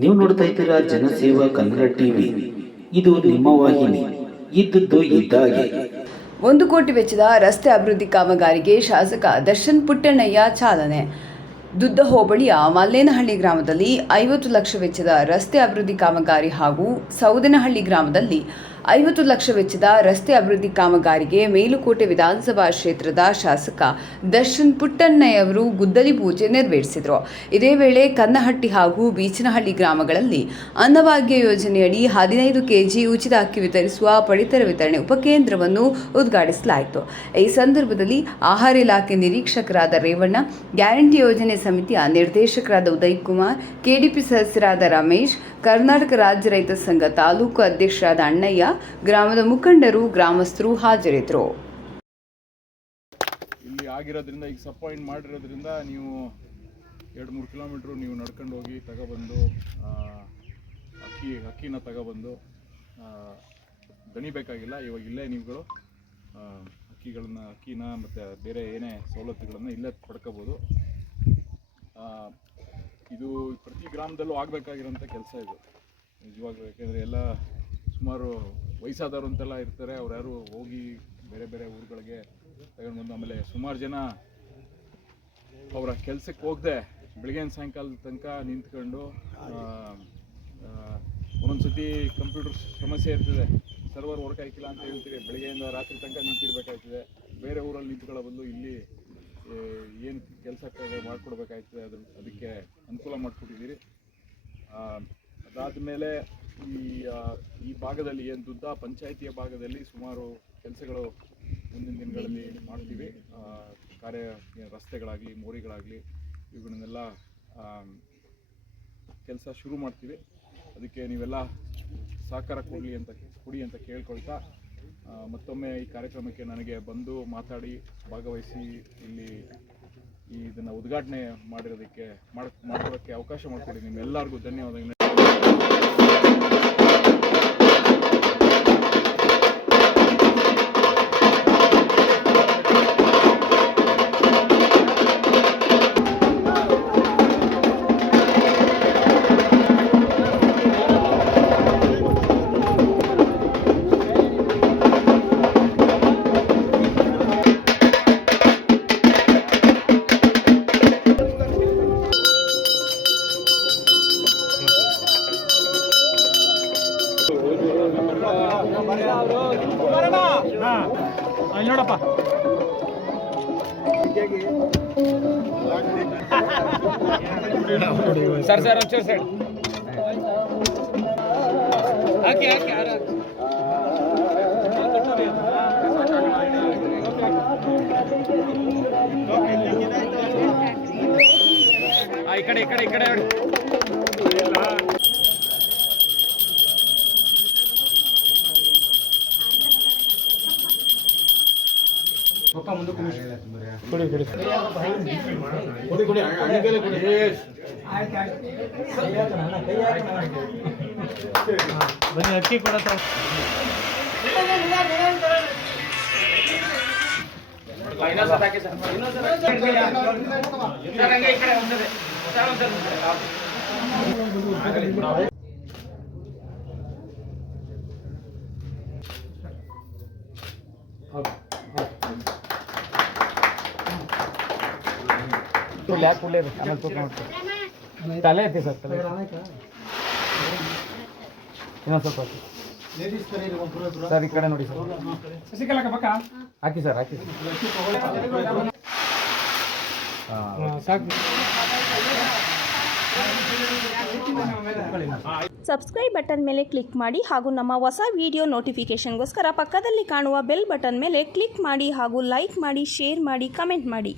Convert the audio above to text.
ನೀವು ನೋಡ್ತಾ ಇದ್ದೀರಾ ಜನಸೇವಾ ಕನ್ನಡ ಟಿವಿ. ಇದು ನಿಮ್ಮ ವಾಹಿನಿ. ಇದ್ದದ್ದು ಇದ್ದಾಗೆ ಒಂದು ಕೋಟಿ ವೆಚ್ಚದ ರಸ್ತೆ ಅಭಿವೃದ್ಧಿ ಕಾಮಗಾರಿಗೆ ಶಾಸಕ ದರ್ಶನ್ ಪುಟ್ಟಣ್ಣಯ್ಯ ಚಾಲನೆ. ದುದ್ದ ಹೋಬಳಿಯ ಮಲ್ಲೇನಹಳ್ಳಿ ಗ್ರಾಮದಲ್ಲಿ ಐವತ್ತು ಲಕ್ಷ ವೆಚ್ಚದ ರಸ್ತೆ ಅಭಿವೃದ್ಧಿ ಕಾಮಗಾರಿ ಹಾಗೂ ಸೌದನಹಳ್ಳಿ ಗ್ರಾಮದಲ್ಲಿ ಐವತ್ತು ಲಕ್ಷ ವೆಚ್ಚದ ರಸ್ತೆ ಅಭಿವೃದ್ಧಿ ಕಾಮಗಾರಿಗೆ ಮೇಲುಕೋಟೆ ವಿಧಾನಸಭಾ ಕ್ಷೇತ್ರದ ಶಾಸಕ ದರ್ಶನ್ ಪುಟ್ಟಣ್ಣಯ್ಯ ಅವರು ಗುದ್ದಲಿ ಪೂಜೆ ನೆರವೇರಿಸಿದರು. ಇದೇ ವೇಳೆ ಕನ್ನಹಟ್ಟಿ ಹಾಗೂ ಬೀಚನಹಳ್ಳಿ ಗ್ರಾಮಗಳಲ್ಲಿ ಅನ್ನಭಾಗ್ಯ ಯೋಜನೆಯಡಿ ಹದಿನೈದು ಕೆಜಿ ಉಚಿತ ಅಕ್ಕಿ ವಿತರಿಸುವ ಪಡಿತರ ವಿತರಣೆ ಉಪಕೇಂದ್ರವನ್ನು ಉದ್ಘಾಟಿಸಲಾಯಿತು. ಈ ಸಂದರ್ಭದಲ್ಲಿ ಆಹಾರ ಇಲಾಖೆ ನಿರೀಕ್ಷಕರಾದ ರೇವಣ್ಣ, ಗ್ಯಾರಂಟಿ ಯೋಜನೆ ಸಮಿತಿಯ ನಿರ್ದೇಶಕರಾದ ಉದಯ್ ಕುಮಾರ್ ಕೆಡಿಪಿ ಸದಸ್ಯರಾದ ರಮೇಶ್, ಕರ್ನಾಟಕ ರಾಜ್ಯ ರೈತ ಸಂಘ ತಾಲೂಕು ಅಧ್ಯಕ್ಷರಾದ ಅಣ್ಣಯ್ಯ ಗ್ರಾಮದ ಮುಖಂಡರು, ಗ್ರಾಮಸ್ಥರು ಹಾಜರಿದ್ದರು. ಇಲ್ಲಿ ಆಗಿರೋದ್ರಿಂದ, ಈಗ ಸಪಾಯಿಂಟ್ ಪಾಯಿಂಟ್ ಮಾಡಿರೋದ್ರಿಂದ ನೀವು ಎರಡು ಮೂರು ಕಿಲೋಮೀಟ್ರು ನೀವು ನಡ್ಕೊಂಡು ಹೋಗಿ ತಗೊಬಂದು ಅಕ್ಕಿ, ಅಕ್ಕಿನ ತಗೊಬಂದು ದಣಿಬೇಕಾಗಿಲ್ಲ ಇವಾಗ ಇಲ್ಲೇ ನೀವುಗಳು ಅಕ್ಕಿಗಳನ್ನ, ಅಕ್ಕಿನ ಮತ್ತು ಬೇರೆ ಏನೇ ಸವಲತ್ತುಗಳನ್ನು ಇಲ್ಲೇ ಪಡ್ಕೋಬೋದು. ಇದು ಪ್ರತಿ ಗ್ರಾಮದಲ್ಲೂ ಆಗಬೇಕಾಗಿರೋಂಥ ಕೆಲಸ ಇದು. ನಿಜವಾಗ್ಲೂ, ಯಾಕೆಂದರೆ ಎಲ್ಲ ಸುಮಾರು ವಯಸ್ಸಾದವರು ಅಂತೆಲ್ಲ ಇರ್ತಾರೆ. ಅವ್ರು ಯಾರು ಹೋಗಿ ಬೇರೆ ಬೇರೆ ಊರುಗಳಿಗೆ ತಗೊಂಡು ಬಂದು ಆಮೇಲೆ ಸುಮಾರು ಜನ ಅವರ ಕೆಲಸಕ್ಕೆ ಹೋಗದೆ ಬೆಳಗ್ಗೆ ಸಾಯಂಕಾಲದ ತನಕ ನಿಂತ್ಕೊಂಡು ಒಂದೊಂದು ಸತಿ ಕಂಪ್ಯೂಟರ್ ಸಮಸ್ಯೆ ಇರ್ತದೆ. ಸರ್ವರ್ ವರ್ಕ್ ಆಯ್ತಿಲ್ಲ ಅಂತ ಹೇಳ್ತೀವಿ. ಬೆಳಗ್ಗೆಯಿಂದ ರಾತ್ರಿ ತನಕ ನಿಂತಿರ್ಬೇಕಾಗ್ತದೆ. ಬೇರೆ ಊರಲ್ಲಿ ನಿಂತ್ಕೊಳ್ಳೋ ಬದಲು ಇಲ್ಲಿ ಏನು ಕೆಲಸ ಮಾಡಿಕೊಡ್ಬೇಕಾಗ್ತದೆ. ಅದ್ರ, ಅದಕ್ಕೆ ಅನುಕೂಲ ಮಾಡಿಕೊಟ್ಟಿದ್ದೀರಿ. ಅದಾದಮೇಲೆ ಈ ಈ ಭಾಗದಲ್ಲಿ ಏನು ದುದ್ದ ಪಂಚಾಯಿತಿಯ ಭಾಗದಲ್ಲಿ ಸುಮಾರು ಕೆಲಸಗಳು ಮುಂದಿನ ದಿನಗಳಲ್ಲಿ ಮಾಡ್ತೀವಿ. ಕಾರ್ಯ, ರಸ್ತೆಗಳಾಗಲಿ, ಮೋರಿಗಳಾಗಲಿ, ಇವುಗಳನ್ನೆಲ್ಲ ಕೆಲಸ ಶುರು ಮಾಡ್ತೀವಿ. ಅದಕ್ಕೆ ನೀವೆಲ್ಲ ಸಹಕಾರ ಕೊಡಲಿ ಅಂತ, ಕೊಡಿ ಅಂತ ಕೇಳ್ಕೊಳ್ತಾ ಮತ್ತೊಮ್ಮೆ ಈ ಕಾರ್ಯಕ್ರಮಕ್ಕೆ ನನಗೆ ಬಂದು ಮಾತಾಡಿ ಭಾಗವಹಿಸಿ ಇಲ್ಲಿ ಈ ಇದನ್ನು ಉದ್ಘಾಟನೆ ಮಾಡಿರೋದಕ್ಕೆ ಮಾಡ್ ಮಾಡ್ಕೊಡೋಕ್ಕೆ ಅವಕಾಶ ಮಾಡಿಕೊಡಿ ನಿಮ್ಮೆಲ್ಲರಿಗೂ ಧನ್ಯವಾದಗಳು. ನೋಡಪ್ಪ ಸರ್ ಸರ್ ಒಂಚೂರು ಸೈಡ್ ಹಾಕಿ ಹಾಕಿ ಯಾರು ಹಾಕಿ. ಆ, ಕುಡಿ ಕುಡಿ. ಕುಡಿ ಕುಡಿ. ಅಡಿಗೆಲೆ ಕಡೆ. ನೋಡಿ ಕೊಡಿ ಕೊಡಿ ಬನ್ನಿ ಅಕ್ಕಿ ಕೊಡತ್ತ ಯಾಕೆ ಕುಳ್ಳೇದು ಆಮೇಲೆ ತೂಕ ಮಾಡ್ತೀವಿ ತಲೆ ಐತಿ ಸರ್ ತಲೆ ಇನ್ನೊಂದು ಸ್ವಲ್ಪ ಸರ್ ಈ ಕಡೆ ನೋಡಿ ಸರ್ ಹಾಕಿ ಸರ್ ಹಾಕಿ ಸಾಕು ಸಬ್ಸ್ಕ್ರೈಬ್ ಬಟನ್ ಮೇಲೆ ಕ್ಲಿಕ್ ಮಾಡಿ ಹಾಗೂ ನಮ್ಮ ಹೊಸ ವಿಡಿಯೋ ನೋಟಿಫಿಕೇಷನ್ಗೋಸ್ಕರ ಪಕ್ಕದಲ್ಲಿ ಕಾಣುವ ಬೆಲ್ ಬಟನ್ ಮೇಲೆ ಕ್ಲಿಕ್ ಮಾಡಿ ಹಾಗೂ ಲೈಕ್ ಮಾಡಿ ಶೇರ್ ಮಾಡಿ ಕಮೆಂಟ್ ಮಾಡಿ.